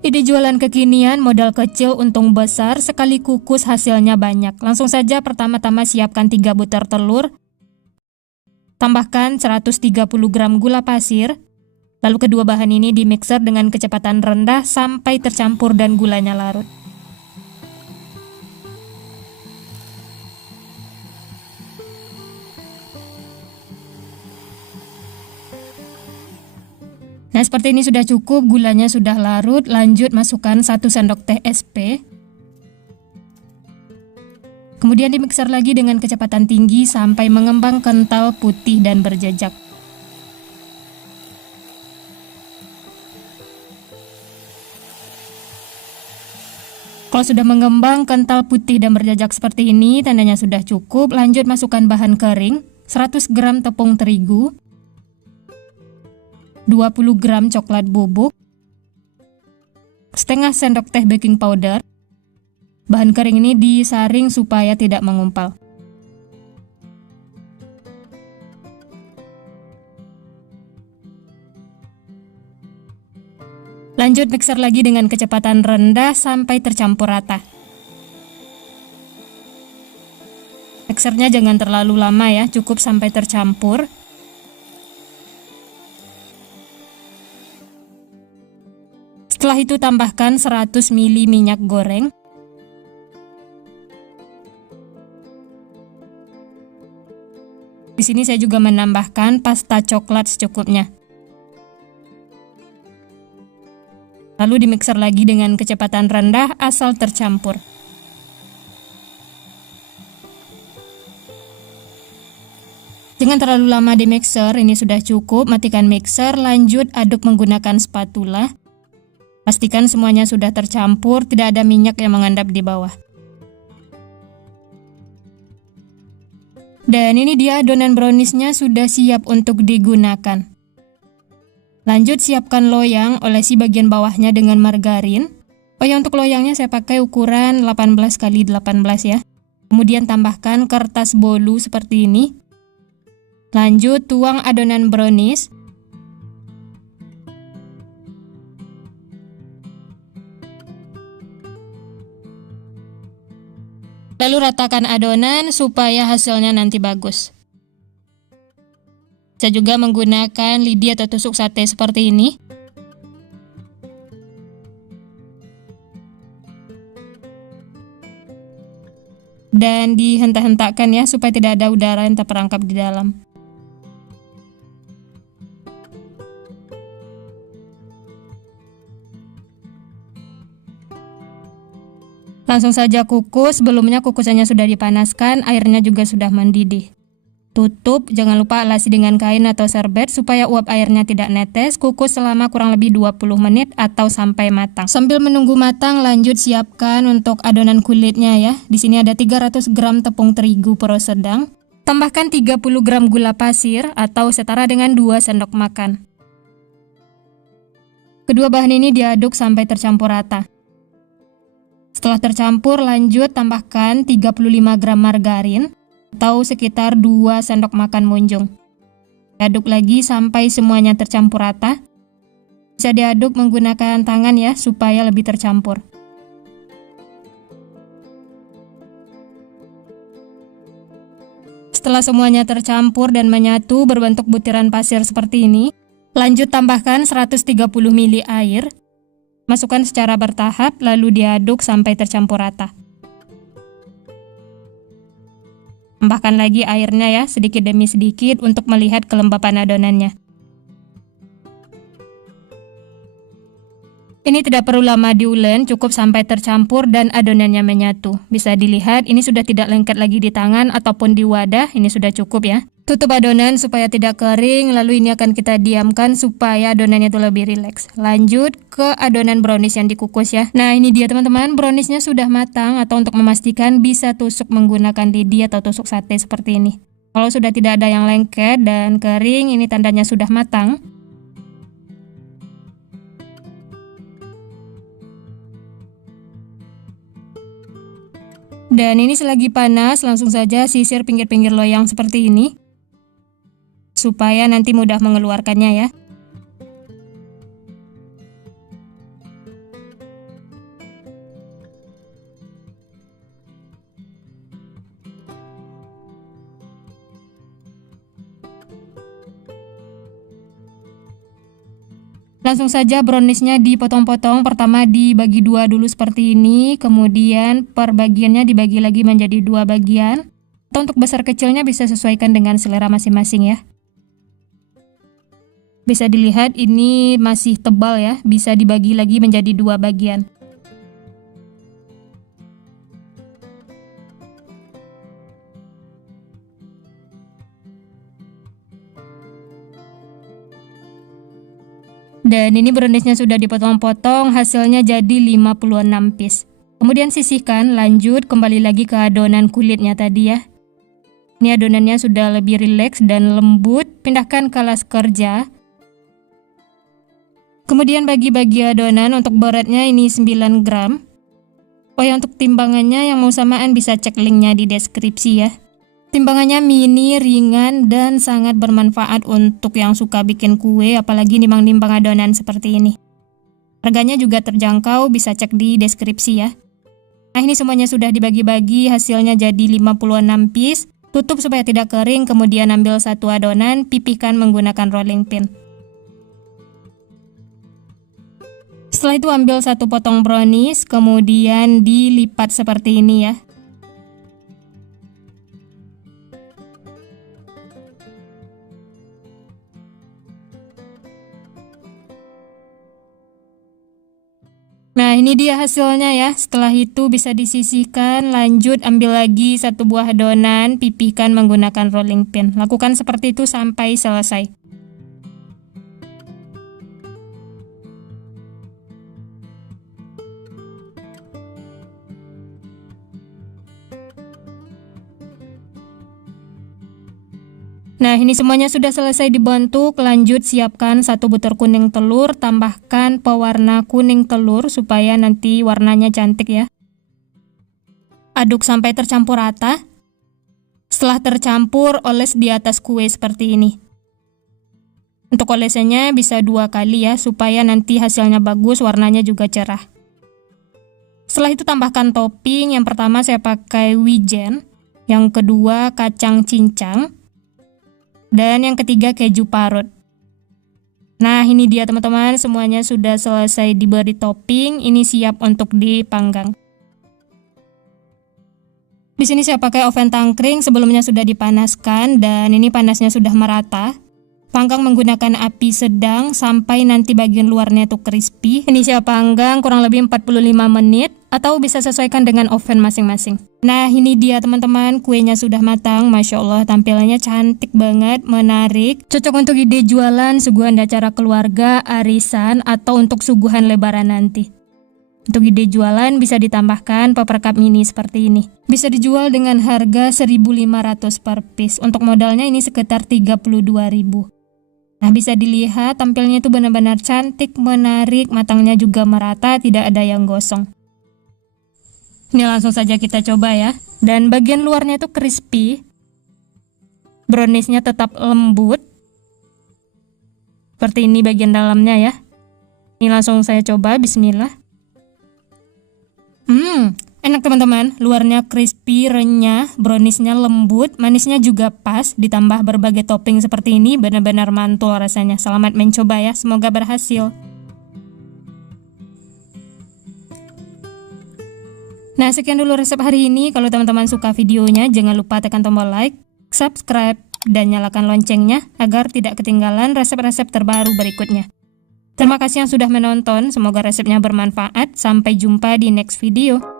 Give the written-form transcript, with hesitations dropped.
Ide jualan kekinian, modal kecil, untung besar, sekali kukus hasilnya banyak. Langsung saja pertama-tama siapkan 3 butir telur, tambahkan 130 gram gula pasir, lalu kedua bahan ini dimixer dengan kecepatan rendah sampai tercampur dan gulanya larut. Nah, seperti ini sudah cukup, gulanya sudah larut. Lanjut masukkan 1 sendok teh SP. Kemudian dimixer lagi dengan kecepatan tinggi sampai mengembang kental, putih, dan berjejak. Kalau sudah mengembang, kental, putih, dan berjejak seperti ini, tandanya sudah cukup. Lanjut masukkan bahan kering, 100 gram tepung terigu, 20 gram coklat bubuk, setengah sendok teh baking powder. Bahan kering ini disaring supaya tidak mengumpal. Lanjut mixer lagi dengan kecepatan rendah sampai tercampur rata. Mixernya jangan terlalu lama ya, cukup sampai tercampur. Setelah itu tambahkan 100 ml minyak goreng. Di sini saya juga menambahkan pasta coklat secukupnya. Lalu dimixer lagi dengan kecepatan rendah asal tercampur. Jangan terlalu lama di mixer, ini sudah cukup. Matikan mixer, lanjut aduk menggunakan spatula. Pastikan semuanya sudah tercampur, tidak ada minyak yang mengendap di bawah. Dan ini dia adonan browniesnya sudah siap untuk digunakan. Lanjut siapkan loyang, olesi bagian bawahnya dengan margarin. Oh ya, untuk loyangnya saya pakai ukuran 18 x 18 ya. Kemudian tambahkan kertas bolu seperti ini. Lanjut tuang adonan brownies. Lalu ratakan adonan supaya hasilnya nanti bagus. Saya juga menggunakan lidi atau tusuk sate seperti ini. Dan dihentak-hentakkan ya supaya tidak ada udara yang terperangkap di dalam. Langsung saja kukus, sebelumnya kukusannya sudah dipanaskan, airnya juga sudah mendidih. Tutup, jangan lupa alasi dengan kain atau serbet supaya uap airnya tidak netes. Kukus selama kurang lebih 20 menit atau sampai matang. Sambil menunggu matang, lanjut siapkan untuk adonan kulitnya ya. Di sini ada 300 gram tepung terigu pro sedang. Tambahkan 30 gram gula pasir atau setara dengan 2 sendok makan. Kedua bahan ini diaduk sampai tercampur rata. Setelah tercampur, lanjut tambahkan 35 gram margarin atau sekitar 2 sendok makan munjung. Aduk lagi sampai semuanya tercampur rata. Bisa diaduk menggunakan tangan ya supaya lebih tercampur. Setelah semuanya tercampur dan menyatu berbentuk butiran pasir seperti ini, lanjut tambahkan 130 ml air. Masukkan secara bertahap, lalu diaduk sampai tercampur rata. Tambahkan lagi airnya ya, sedikit demi sedikit untuk melihat kelembapan adonannya. Ini tidak perlu lama diulen, cukup sampai tercampur dan adonannya menyatu. Bisa dilihat, ini sudah tidak lengket lagi di tangan ataupun di wadah, ini sudah cukup ya. Tutup adonan supaya tidak kering, lalu ini akan kita diamkan supaya adonannya itu lebih rileks. Lanjut ke adonan brownies yang dikukus ya. Nah ini dia teman-teman, browniesnya sudah matang, atau untuk memastikan bisa tusuk menggunakan lidi atau tusuk sate seperti ini. Kalau sudah tidak ada yang lengket dan kering, ini tandanya sudah matang. Dan ini selagi panas, langsung saja sisir pinggir-pinggir loyang seperti ini, supaya nanti mudah mengeluarkannya ya. Langsung saja browniesnya dipotong-potong. Pertama dibagi dua dulu seperti ini, kemudian per bagiannya dibagi lagi menjadi dua bagian. Atau untuk besar kecilnya bisa sesuaikan dengan selera masing-masing ya. Bisa dilihat ini masih tebal ya, bisa dibagi lagi menjadi dua bagian. Dan ini browniesnya sudah dipotong-potong, hasilnya jadi 56 piece. Kemudian sisihkan, lanjut kembali lagi ke adonan kulitnya tadi ya. Ini adonannya sudah lebih rileks dan lembut, pindahkan ke alas kerja. Kemudian bagi-bagi adonan, untuk beratnya ini 9 gram. Oh ya, untuk timbangannya yang mau samaan bisa cek linknya di deskripsi ya. Timbangannya mini, ringan, dan sangat bermanfaat untuk yang suka bikin kue, apalagi nimbang-nimbang adonan seperti ini. Harganya juga terjangkau, bisa cek di deskripsi ya. Nah, ini semuanya sudah dibagi-bagi, hasilnya jadi 56 piece. Tutup supaya tidak kering, kemudian ambil satu adonan, pipihkan menggunakan rolling pin. Setelah itu ambil satu potong brownies, kemudian dilipat seperti ini ya. Nah, ini dia hasilnya ya. Setelah itu bisa disisihkan, lanjut ambil lagi satu buah adonan, pipihkan menggunakan rolling pin. Lakukan seperti itu sampai selesai. Nah, ini semuanya sudah selesai dibentuk. Lanjut siapkan satu butir kuning telur, tambahkan pewarna kuning telur supaya nanti warnanya cantik ya. Aduk sampai tercampur rata. Setelah tercampur, oles di atas kue seperti ini. Untuk olesannya bisa 2 kali ya, supaya nanti hasilnya bagus, warnanya juga cerah. Setelah itu tambahkan topping. Yang pertama saya pakai wijen, yang kedua kacang cincang, dan yang ketiga keju parut. Nah, ini dia teman-teman, semuanya sudah selesai diberi topping. Ini siap untuk dipanggang. Di sini saya pakai oven tangkring, sebelumnya sudah dipanaskan dan ini panasnya sudah merata. Panggang menggunakan api sedang sampai nanti bagian luarnya itu crispy. Ini saya panggang kurang lebih 45 menit atau bisa sesuaikan dengan oven masing-masing. Nah, ini dia teman-teman, kuenya sudah matang. Masya Allah, tampilannya cantik banget, menarik. Cocok untuk ide jualan, suguhan acara keluarga, arisan, atau untuk suguhan lebaran nanti. Untuk ide jualan bisa ditambahkan paper cup mini seperti ini. Bisa dijual dengan harga 1.500 per piece. Untuk modalnya ini sekitar 32.000. Nah, bisa dilihat tampilnya itu benar-benar cantik, menarik, matangnya juga merata, tidak ada yang gosong. Ini langsung saja kita coba ya. Dan bagian luarnya itu crispy. Browniesnya tetap lembut. Seperti ini bagian dalamnya ya. Ini langsung saya coba, bismillah. Enak teman-teman, luarnya crispy, renyah, browniesnya lembut, manisnya juga pas, ditambah berbagai topping seperti ini, benar-benar mantul rasanya. Selamat mencoba ya, semoga berhasil. Nah, sekian dulu resep hari ini. Kalau teman-teman suka videonya, jangan lupa tekan tombol like, subscribe, dan nyalakan loncengnya agar tidak ketinggalan resep-resep terbaru berikutnya. Terima kasih yang sudah menonton, semoga resepnya bermanfaat. Sampai jumpa di next video.